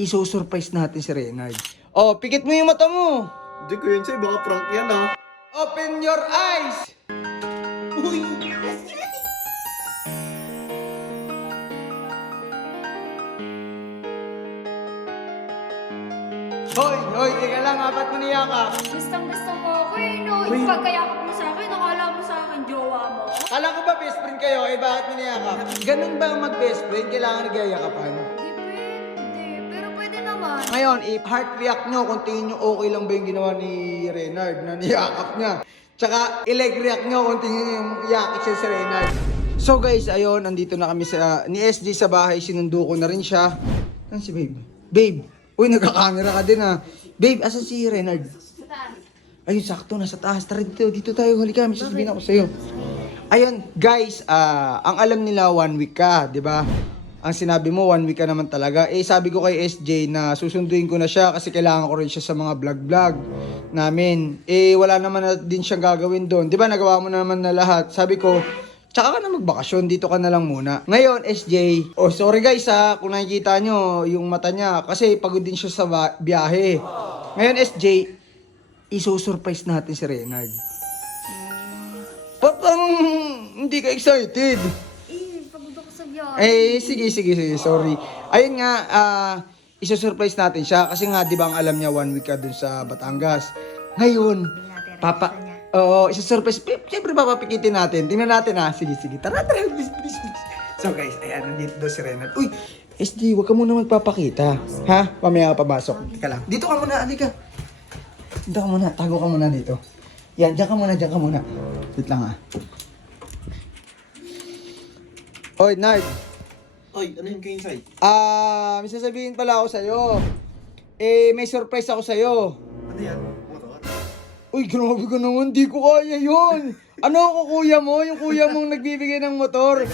iso-surprise natin si Reynard. Oh, pikit mo yung mata mo. Hindi ko yun sa'yo, baka prank yan ah. Open your eyes. Uy! Hoy, teka lang, ba't mo niyakap? Gustong-gusto mo ako eh, no? Uy. Pagkayakap mo sa akin, akala mo sa akin, jowa mo? Kala ko ba best friend kayo? Bakit mo niyakap? Ganun ba ang mag-best friend? Kailangan nagayakapan? Depende, pero pwede naman. Ngayon, i-heart react nyo kung tingin nyo okay lang ba yung ginawa ni Reynard na niyakap niya. Tsaka, i-leg react nyo kung tingin nyo yung yakit siya si Reynard. So guys, ayun, andito na kami ni SG sa bahay. Sinundo ko na rin siya. Ano si Babe? Babe! Uy, nagka-camera ka din ha. Babe, asan si Reynard? Ayun, sakto, nasa taas. Tara dito tayo. Halika, may sasabihin ako sa'yo. Ayun, guys, ang alam nila 1 week ka, di ba? Ang sinabi mo, 1 week ka naman talaga. Eh, sabi ko kay SJ na susunduin ko na siya kasi kailangan ko rin siya sa mga vlog-vlog namin. Eh, wala naman na din siyang gagawin doon. Di ba, nagawa mo naman na lahat. Sabi ko, tsaka ka na magbakasyon, dito ka na lang muna. Ngayon, SJ, oh sorry guys ha, kung nakikita nyo yung mata niya, kasi pagod din siya sa biyahe. Ngayon, SJ, iso-surprise natin si Reynard. Parang hindi ka excited. Pagod ako sa biyahe. Sige, sorry. Ayun nga, iso-surprise natin siya, kasi nga, di ba ang alam niya, 1 week ka dun sa Batangas. Ngayon, Oo, isa-surprise. Siyempre papapikitin natin. Tingnan natin ha. Sige. Tara. Please. So guys, ayan, nandito daw si Reynard. Uy, SD, huwag ka muna magpapakita. Ha? Mamaya ka papasok. Teka lang. Dito ka muna, alika. Dito ka muna, tago ka muna dito. Yan, dyan ka muna. Wait lang ha. Oy, Nard. Oy, ano yung kayo sa'yo? May sasabihin pala ako sa'yo. May surprise ako sa'yo. Ano yan? Motor? Uy, grabe ka naman, di ko kaya yun. Ano ako kuya mo? Yung kuya mong nagbibigay ng motor.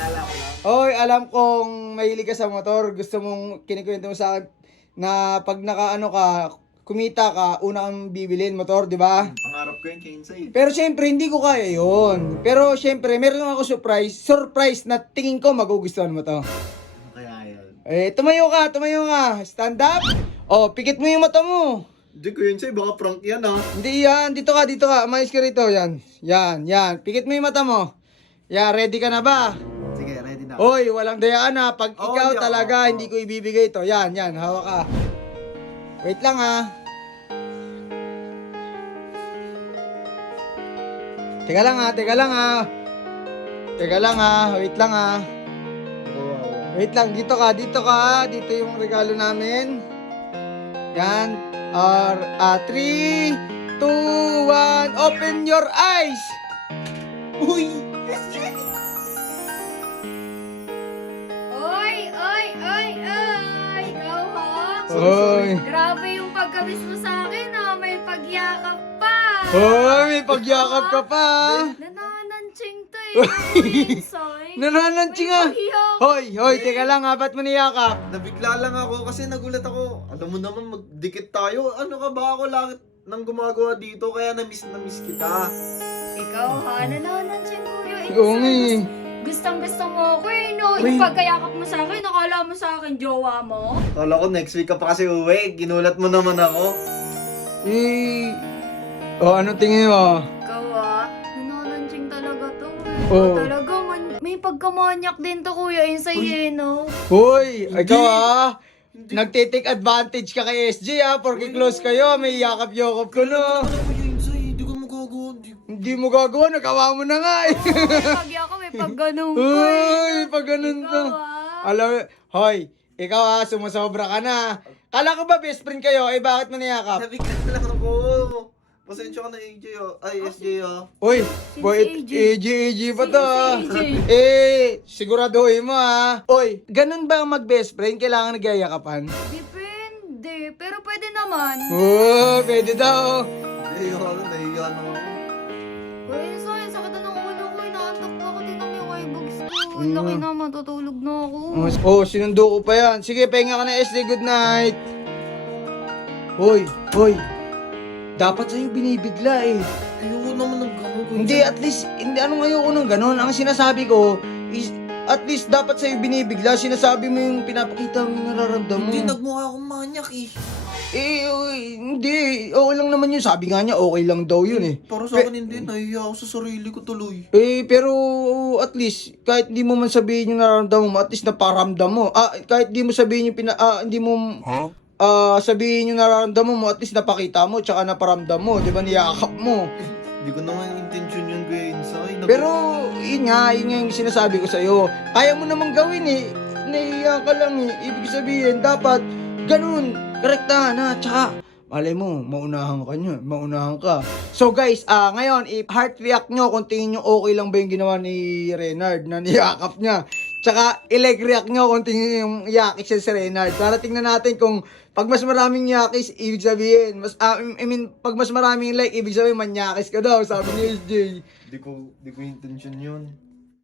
Oy, alam kong mahilig ka sa motor. Gusto mong kinikwento mo sa akin na pag nakaano ka, kumita ka, una kang bibilin motor, di ba? Pangarap ko yung kayo sa'yo. Pero syempre, hindi ko kaya yun. Pero syempre, meron ako surprise na tingin ko magugustuhan mo to. Ano kaya yan? Tumayo ka. Stand up. Oh, pikit mo yung mata mo. Hindi ko yun sa'yo, baka prank yan ah. Hindi yan. Dito ka. Umayos ka rito. Yan. Pikit mo yung mata mo. Yan. Ready ka na ba? Sige, ready na. Oy, walang dayaan ha. Pag Oo, ikaw hindi ako. talaga, hindi ko ibibigay to. Yan. Hawak ka. Wait lang ha. Teka lang ha. Wait lang ha. Wait lang. Dito ka. Dito yung regalo namin. Yan. 3, 2, 1, open your eyes! Uy! Oy! Ikaw ha? Oy! Grabe yung pagkabis mo sa akin ha, may pagyakap pa. Hoy, may pagyakap ka pa! Nanananching to eh. Nanananching ah! Hoy, teka lang ha, ba't mo niyakap? Nabigla lang ako kasi nagulat ako. Alam mo naman, magdikit tayo. Ano ka ba ako langit nang gumagawa dito kaya na-miss kita. Ikaw ha, nanananching kuya. Oo nga eh. Gustong-gusto mo ako eh, no? Uy. Yung pagkayakap mo sa akin, akala mo sa akin, jowa mo? Kala ko next week ka pa kasi uwi. Ginulat mo naman ako. Anong tingin mo? Ikaw ha, nanananching talaga to eh. Oo. Talaga, may pagkamanyak din to kuya, yun sa'yo eh, no? Hoy, ikaw ah! Nagtitake advantage ka kay SJ ah, porque close kayo, may yakap-yakap ko no. Ano ko yun sa'yo? Hindi ko magagawa. Hindi mo gagawa, nagawa mo na nga eh. May pagyakap, may pagganong ko eh. Uy, pag ganun to. Ikaw ah. Alam, hoy, ikaw ha, sumusobra ka na. Kala ko ba best friend kayo, bakit mo niyakap? Nabigla lang ako. Pasensya ka na AJ oh. Ay, SJ oh. Uy, boy, AJ? AJ pa to ah. Siguraduhin mo ha. Uy, ganun ba ang mag-best friend? Kailangan nagyayakapan? Depende, pero pwede naman. Pwede daw. Nahiya na ako. Uy, sa'yo, sakit na ng ulo ko, inaantok pa ako, din yung eyebags ko. Ang laki na, matutulog na ako. Sinundo ko pa yan. Sige, pahinga ka na SJ, good night. Hoy. Dapat sa'yo binibigla eh. Ayoko naman ng gano'n. Hindi, at least, hindi, ayoko ng ganun. Ang sinasabi ko is, at least dapat sa'yo binibigla. Sinasabi mo yung pinapakita mo yung nararamdaman mo. Hindi, nagmukha akong manyak eh. Hindi. Okay lang naman yun. Sabi nga niya, okay lang daw yun eh. Para sa akin hindi, nahiya ako sa sarili ko tuloy. Pero at least, kahit di mo man sabihin yung nararamdaman mo, at least naparamdam mo. Kahit di mo sabihin yung hindi mo sabihin yung nararamdaman mo, at least napakita mo, tsaka naparamdam mo. Di ba, niyakap mo. Hindi ko naman intention yun, Kuya Insay. Pero, yun nga yung sinasabi ko sa'yo. Kaya mo namang gawin eh. Nahiya ka lang eh. Ibig sabihin, dapat, ganun, korektahan ha. Tsaka, malay mo, maunahan ka. So guys, ngayon, i-heart react nyo kung tingin nyo okay lang ba yung ginawa ni Renard na niyakap niya. Tsaka, i-like react nyo kung tingin nyo yung yakis siya si Renard. Para tingnan natin kung pag mas maraming yakis, ibig sabihin, pag mas maraming like, ibig sabihin, manyakis ka daw, sabi ni SJ. Di ko intention yun.